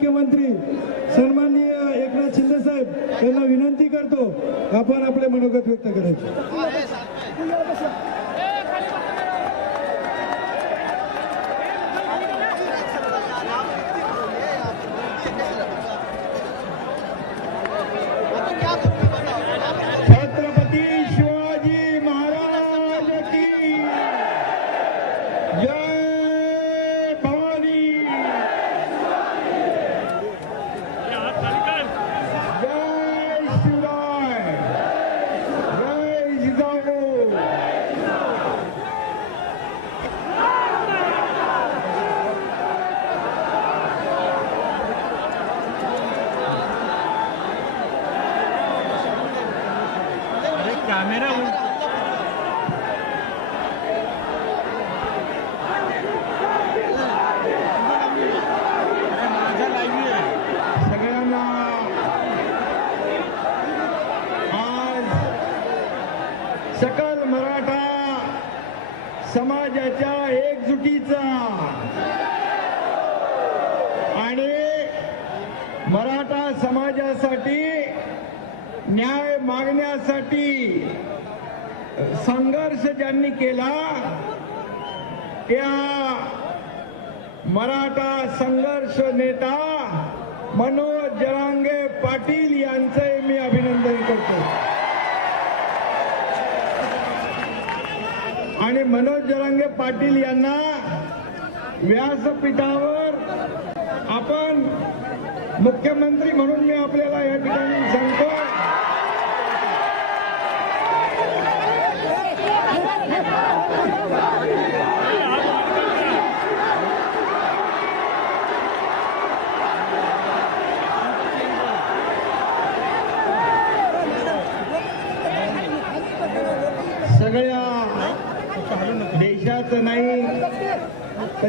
मुख्यमंत्री सन्माननीय एकनाथ शिंदे साहेब यांना विनंती करतो. आपण आपले मनोगत व्यक्त करायचे छत्रपती शिवाजी महाराज की जय भवानी जय शिवराय जय जिजाऊ अरे कॅमेरा माझा लाईव्ह आहे सगळ्यांना आज सकल मराठा समाजाच्या एकजुटीचा आणि मराठा समाजासाठी न्याय मागण्यासाठी संघर्ष ज्यांनी केला त्या मराठा संघर्ष नेता मनोज जरांगे पाटील यांचे मी अभिनंदन करतो. आणि मनोज जरांगे पाटील यांना व्यासपीठावर आपण मुख्यमंत्री म्हणून मी आपल्याला या ठिकाणी सांगतो सगळ्या देशाचं नाही तर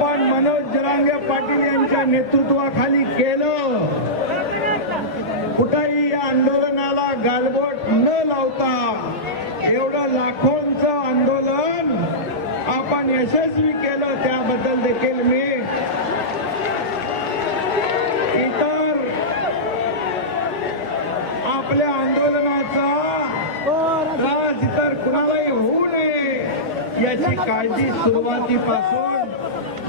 आपण मनोज जरांगे पाटील यांच्या नेतृत्वाखाली केलं. कुठंही या आंदोलनाला गालबोट न लावता एवढं लाखोंचं आंदोलन आपण यशस्वी केलं त्याबद्दल देखील मी इतर आपल्या आंदोलनाचा त्रास इतर कुणालाही होऊ नये याची काळजी सुरुवातीपासून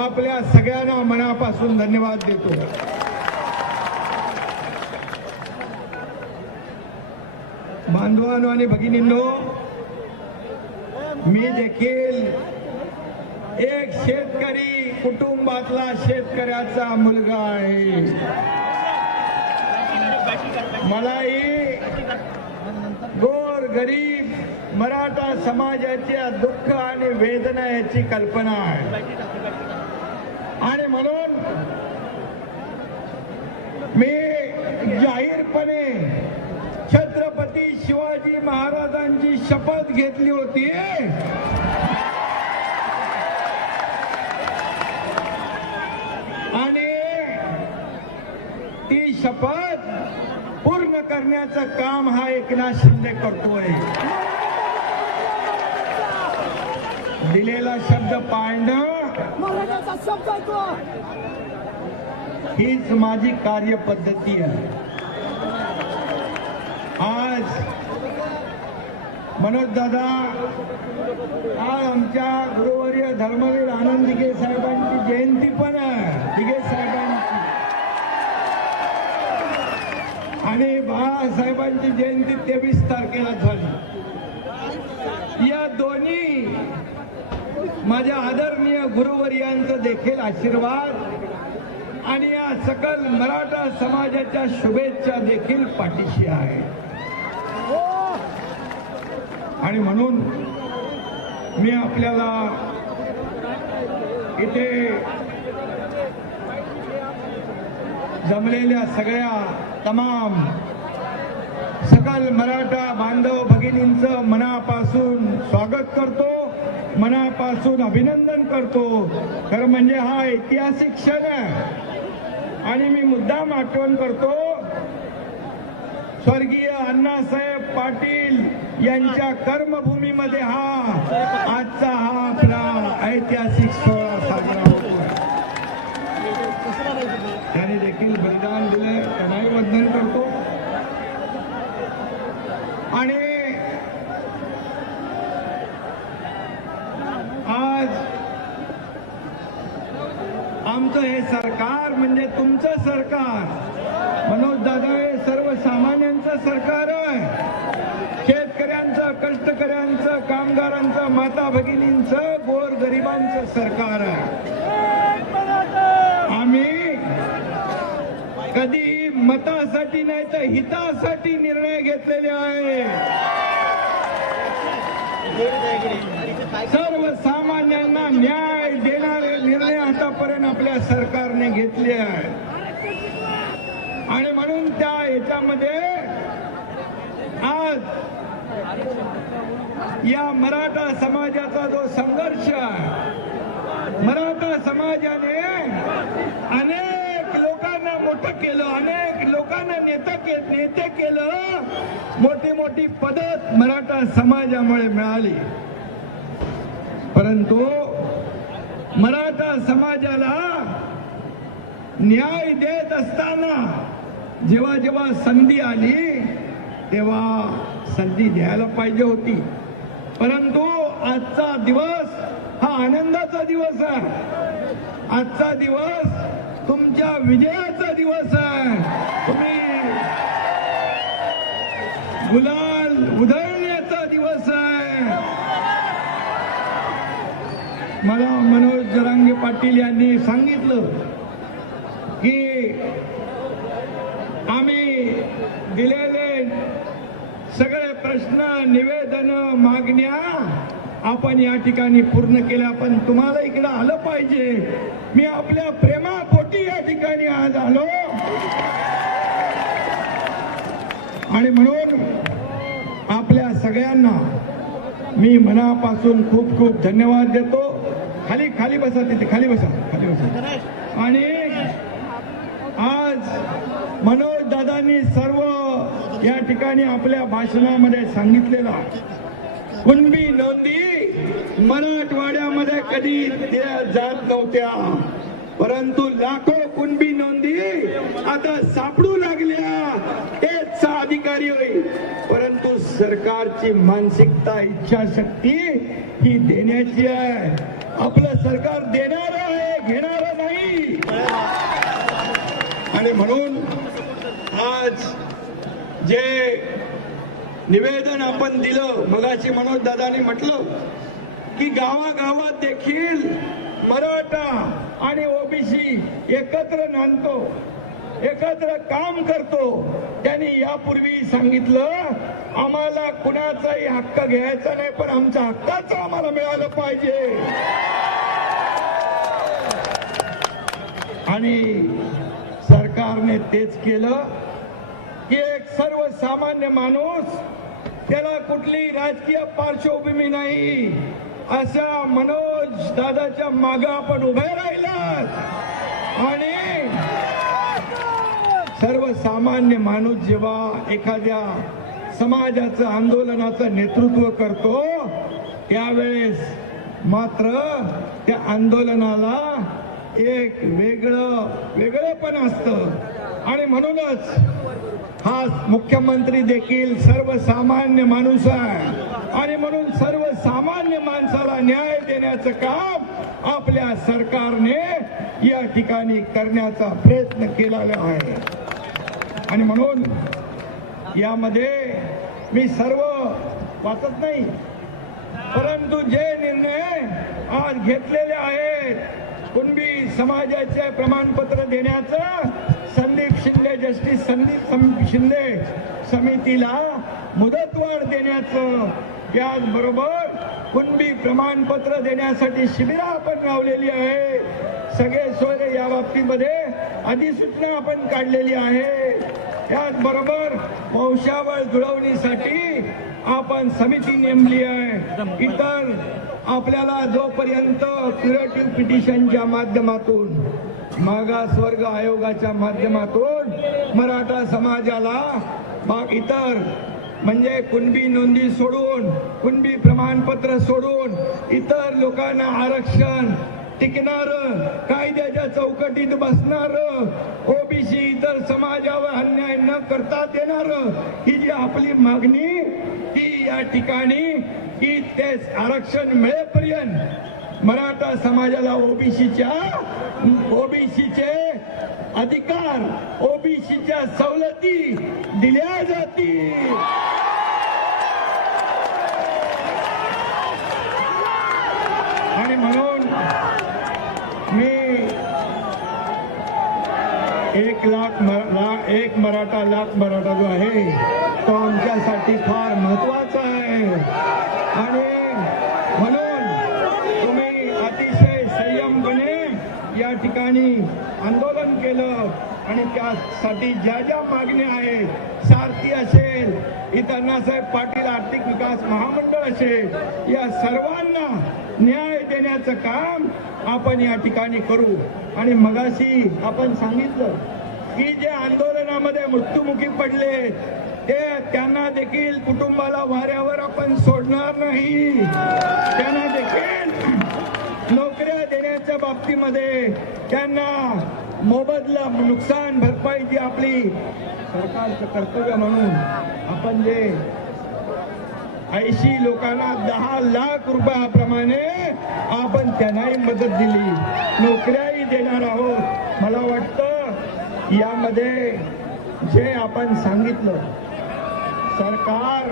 आपल्या सगळ्यांना मनापासून धन्यवाद देतो. बांधवांनो आणि भगिनींनो मी देखील एक शेतकरी कुटुंबातला शेतकऱ्याचा मुलगा आहे. मलाही गोर गरीब मराठा समाजाच्या दुःख आणि वेदना याची कल्पना आहे. आणि म्हणून मी जाहीरपणे छत्रपती शिवाजी महाराजांची शपथ घेतली होती. आणि ती शपथ पूर्ण करण्याचं काम हा एकनाथ शिंदे करतोय. दिलेला शब्द पाळणं मराठ्याचा शब्द हीच माझी कार्यपद्धती आहे. आज मनोज दादा आज आमच्या गुरुवर्य धर्मवीर आनंद दिघे साहेबांची जयंती पण आहे. दिघे साहेबांची. आणि बाळासाहेबांची जयंती तेवीस तारखेला झाली या दोन्ही माझ्या आदरणीय गुरुवर्यांचा देखील आशीर्वाद आणि या सकल मराठा समाजाच्या शुभेच्छा देखील पाठीशी आहे. आणि म्हणून मी आपल्याला इथे जमलेल्या सगळ्या तमाम सकल मराठा बांधव भगिनींचं मनापासून स्वागत करतो. मनापासून अभिनंदन करतो. खरं म्हणजे हा ऐतिहासिक क्षण आहे. आणि मी मुद्दाम आठवण करतो स्वर्गीय अण्णासाहेब पाटील यांच्या कर्मभूमीमध्ये हा आजचा हा आपला ऐतिहासिक सोहळा साजरा होतो त्याने देखील बलिदान दिले त्यांनाही वंदन करतो आणि आज आमचं हे सरकार म्हणजे तुमचं सरकार. मनोज दादा हे सर्वसामान्यांचं सरकार आहे. शेतकऱ्यांचं कष्टकऱ्यांचं कामगारांचं माता भगिनींचं गोर गरिबांचं सरकार आहे. आम्ही कधी मतासाठी नाही तर हितासाठी निर्णय घेतलेले आहे. सर्वसामान्यांना न्याय देणार आपल्या सरकारने घेतली आहे. आणि म्हणून त्या याच्यामध्ये आज या मराठा समाजाचा जो संघर्ष आहे मराठा समाजाने अनेक लोकांना मोठं केलं अनेक लोकांना नेता के नेते केलं मोठी मोठी पदत मराठा समाजामुळे मिळाली. परंतु मराठा समाजाला न्याय देत असताना जेव्हा जेव्हा संधी आली तेव्हा संधी द्यायला पाहिजे होती. परंतु आजचा दिवस हा आनंदाचा दिवस आहे. आजचा दिवस तुमच्या विजयाचा दिवस आहे. तुम्ही गुलाल उधळण्याचा दिवस आहे. मला मनोज जरांगे पाटील यांनी सांगितलं आम्ही दिलेले सगळे प्रश्न निवेदन मागण्या आपण या ठिकाणी पूर्ण केल्या पण तुम्हाला इकडे आलं पाहिजे. मी आपल्या प्रेमापोटी या ठिकाणी आज आलो. आणि म्हणून आपल्या सगळ्यांना मी मनापासून खूप खूप धन्यवाद देतो. खाली खाली बसा तिथे खाली बसा खाली बसा. आणि आज मनोज दादांनी सर्व या ठिकाणी आपल्या भाषणामध्ये सांगितलेला कुणबी नोंदी मराठवाड्यामध्ये कधी दिल्या जात नव्हत्या. परंतु लाखो कुणबी नोंदी आता सापडू लागल्या. तेच अधिकारी होईल. परंतु सरकारची मानसिकता इच्छाशक्ती ही देण्याची आहे. आपलं सरकार देणार आहे घेणार नाही. आणि म्हणून आज जे निवेदन आपण दिलं मगाशी मनोज दादानी म्हटलं की गावागावात देखील मराठा आणि ओबीसी एकत्र नांदतो एकत्र काम करतो. त्यांनी यापूर्वी सांगितलं आम्हाला कुणाचाही हक्क घ्यायचा नाही पण आमच्या हक्काचं आम्हाला मिळालं पाहिजे. आणि सरकारने तेच केलं की एक सर्वसामान्य माणूस त्याला कुठली राजकीय पार्श्वभूमी नाही. अशा मनोज दादाच्या माग आपण उभे राहिलात. आणि सर्वसामान्य माणूस जेव्हा एखाद्या समाजाचं आंदोलनाचं नेतृत्व करतो त्यावेळेस मात्र त्या आंदोलनाला एक वेगळं वेगळेपण असतं. आणि म्हणूनच हा मुख्यमंत्री देखील सर्वसामान्य माणूस आहे. आणि म्हणून सर्वसामान्य माणसाला न्याय देण्याचं काम आपल्या सरकारने या ठिकाणी करण्याचा प्रयत्न केलेला आहे. आणि म्हणून यामध्ये मी सर्व वाचत नाही. परंतु जे निर्णय आज घेतलेले आहेत कुणबी समाजाचे प्रमाणपत्र देण्याचं संदीप शिंदे जस्टिस संदीप शिंदे समितीला मुदतवाढ देण्याचं याचबरोबर कुणबी प्रमाणपत्र देण्यासाठी शिबिरं आपण लावलेली आहे सगळे सोयरे या बाबतीमध्ये अधिसूचना आपण काढलेली आहे. त्याचबरोबर वंशावळ जुळवणीसाठी आपण समिती नेमली आहे. इतर आपल्याला जोपर्यंत क्युरेटिव्ह पिटिशनच्या माध्यमातून मागासवर्ग आयोगाच्या माध्यमातून मराठा समाजाला मग इतर म्हणजे कुणबी नोंदी सोडून कुणबी प्रमाणपत्र सोडून इतर लोकांना आरक्षण टिकणार कायद्याच्या चौकटीत बसणार समाजावर अन्याय न करता देणार ही जी आपली मागणी ती या ठिकाणी की ते आरक्षण मिळेपर्यंत मराठा समाजाला ओबीसीच्या ओबीसीचे अधिकार ओबीसीच्या सवलती दिल्या जातील. आणि म्हणून मी एक लाख मरा एक मराठा लाख मराठा जो आहे तो आमच्यासाठी फार महत्त्वाचा आहे. आणि म्हणून तुम्ही अतिशय संयमपणे या ठिकाणी आंदोलन केलं आणि त्यासाठी ज्या ज्या मागण्या आहेत सारथी असेल इतर अण्णासाहेब पाटील आर्थिक विकास महामंडळ असेल या सर्वांना न्याय करण्याचं काम आपण या ठिकाणी करू. आणि मगाशी आपण सांगितलं की जे आंदोलनामध्ये मृत्युमुखी पडले ते त्यांना देखील कुटुंबाला वाऱ्यावर आपण सोडणार नाही. त्यांना देखील नोकऱ्या देण्याच्या बाबतीमध्ये त्यांना मोबदला नुकसान भरपाई जी आपली सरकारचं कर्तव्य म्हणून आपण जे ऐंशी लोकांना दहा लाख रुपयाप्रमाणे त्यांनाही मदत दिली. नोकऱ्याही देणार आहोत. मला वाटतं यामध्ये जे आपण सांगितलं सरकार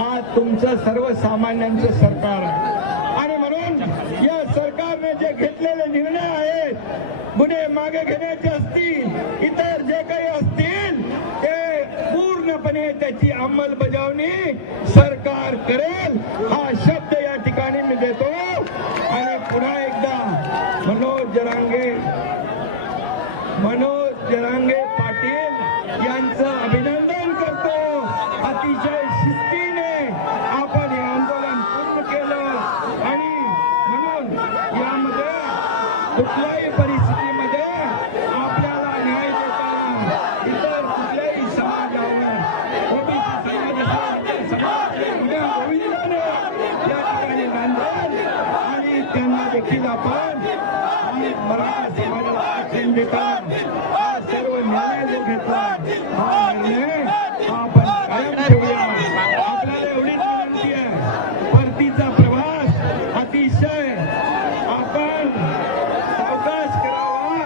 आज तुमचं सर्वसामान्यांचं सरकार आहे. आणि म्हणून या सरकारने जे घेतलेले निर्णय आहेत गुन्हे मागे घेण्याचे असतील इतर जे काही असतील ते पूर्णपणे त्याची अंमलबजावणी सरकार करेल हा शब्द या ठिकाणी मी देतो आणि पुन्हा एकदा मनोज जरांगे मनोज जरांगे पाटील यांचं अभिनंदन करतो अतिशय शिस्तीने आपण हे आंदोलन पूर्ण केलं आणि म्हणून यामध्ये कुठल्याही परिस्थितीमध्ये आपल्याला न्याय देताना इतर कुठल्याही समाजावर ओबीसी समाज असेल, समाज उद्या गोविंदाने या ठिकाणी बांधेल आणि त्यांना देखील आपण आणि मराठा समाजाला आरक्षण देताना हा सर्व निर्णय जो घेतला हा निर्णय हा आपण कायम ठेवूया आपल्याला एवढीच विनंती आहे परतीचा प्रवास अतिशय आपण सावकाश करावा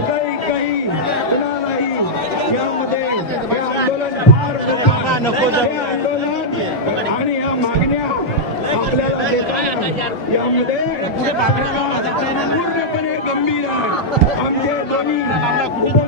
काही काही कुणालाही यामध्ये आंदोलन फार नको आहे. हे आंदोलन आणि या मागण्या आपल्याला देताना यामध्ये सरकार पूर्णपणे गंभीर आहे. आमचे दोन्ही उप